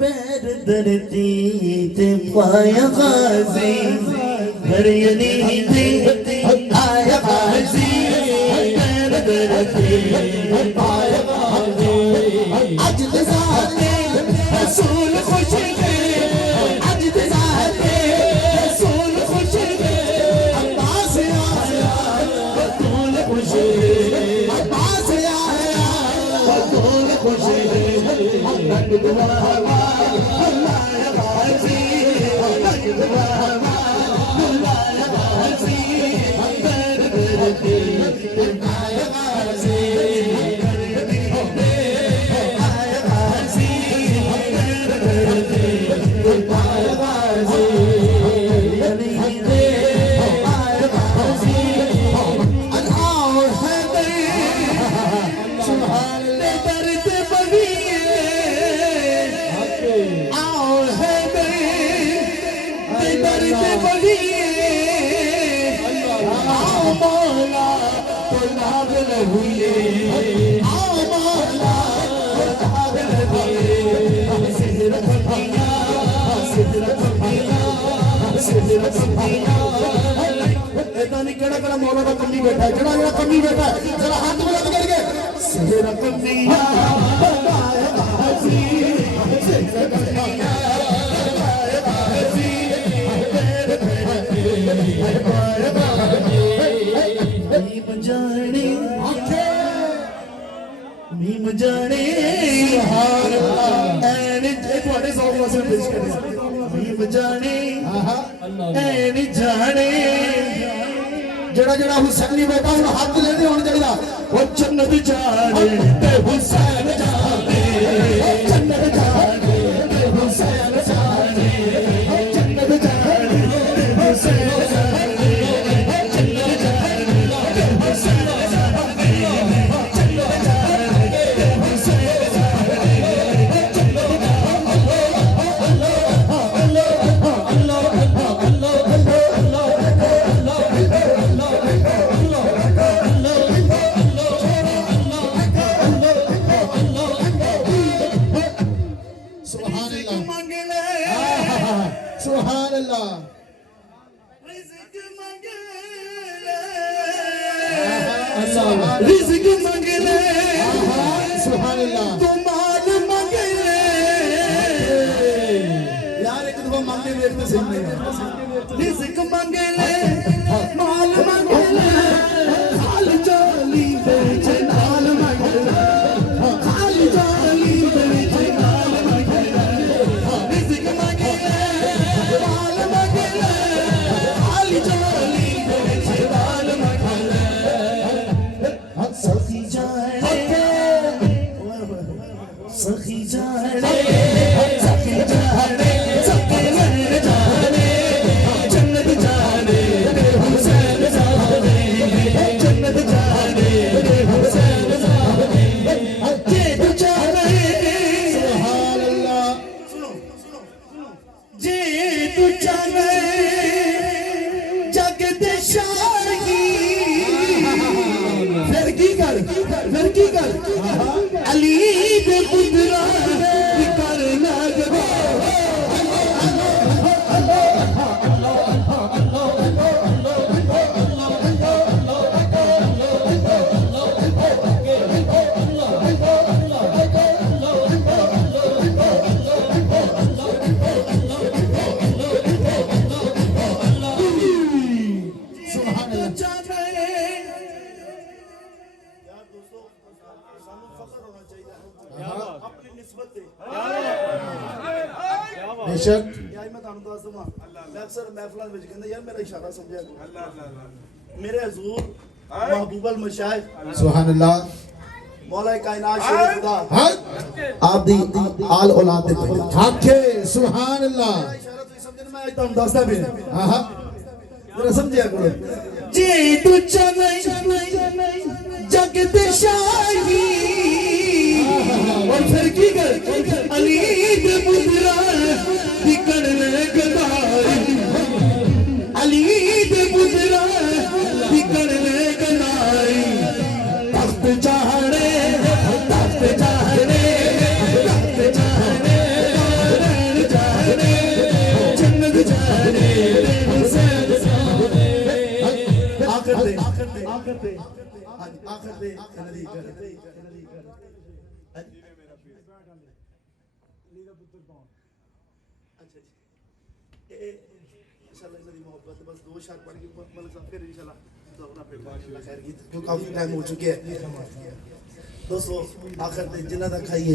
पैर धरती ते पाया गाजी घर यनी आया गाजी पैर धरती पाया गाजी अज दे सारे रसूल खुश थे अज दे सारे रसूल खुश थे अब्बास आया रसूल खुश अब्बास आया रसूल खुश रंग दुआ केड़ा केड़ा मौला का कमी बैठा है केड़ा केड़ा कमी बैठा है जरा हाथ बुलंद करके सेहरा कमिया बाया बाजी सेहरा कमिया बाया बाजी बाया बाजी मीम जाने मीम जाने सुभान अल्लाह ऐने ਤੁਹਾਡੇ सॉन्ग वास्ते पेश करें मीम जाने ऐने जाने जड़ा जड़ा हुसैनी बेटा हूं हाथ लेने होने चाहिए वो जन्नत जाने ते हुसैन जाने जन्नत जाने ते हुसैन जाने जन्नत जाने ते हुसैन जाने जन्नत जाने ते हुसैन जाने जन्नत जाने ते हुसैन जाने जन्नत सुभान अल्लाह रिज़्क़ मांगे ले सुभान अल्लाह तो माल मांगे ले यार एक दफा मांगे ले तो सही नहीं रिज़्क़ मांगे ले माल मांगे ले हाल चाली बेच नाल मांगे ले हाल चाली बेच नाल मांगे ले रिज़्क़ मांगे ले माल मांगे ले हाल चाली बेच नाल मांगे ले सखी जाने सखी जाने सखी जाने सखी जाने जन्नत जाने हुसैन जाने जन्नत जाने हुसैन जाने जे तू जाने सुभान अल्लाह सुनो सुनो सुनो जे तू जाने जग दे शाही फिर की कर अली दे पुत्रा कर लगवा बेशक यार मैं ਤੁਹਾਨੂੰ ਦੱਸ ਦਵਾਂ ਮੈਂ ਅਕਸਰ ਮਹਿਫਲਾਂ ਵਿੱਚ ਕਹਿੰਦਾ ਯਾਰ ਮੇਰਾ ਇਸ਼ਾਰਾ ਸਮਝਿਆ ਕਰੋ मेरे हुजूर महबूब अल मशाइख सुभान अल्लाह मौला कायनात शेर खुदा आप दी आल औलाद दे आखे सुभान अल्लाह इशारा ਤੁਸੀਂ ਸਮਝਣ ਮੈਂ ਤੁਹਾਨੂੰ ਦੱਸਦਾ ਵੀ ਹਾਂ ਹਾਂ जरा समझिया करो जे तू चले जग ते शाही और फिर की कर अली दे पुत्रा दी करने गदाई अली दे पुत्रा दी करने गदाई तख्त चाहने तख्त चाहने तख्त चाहने आखिर दे ਹਾਂਜੀ ਆਖਰ ਦੇ ਇਹਨਾਂ ਦੀ ਗੱਲ अच्छा जी ये इंशाल्लाह इनकी मोहब्बत बस दो शर्त पड़ गई मलिक साहब फिर इंशाल्लाह दोबारा फिर खैर की क्योंकि काफी टाइम हो चुके हैं दोस्तों आखिर जिन्ना तक खाइए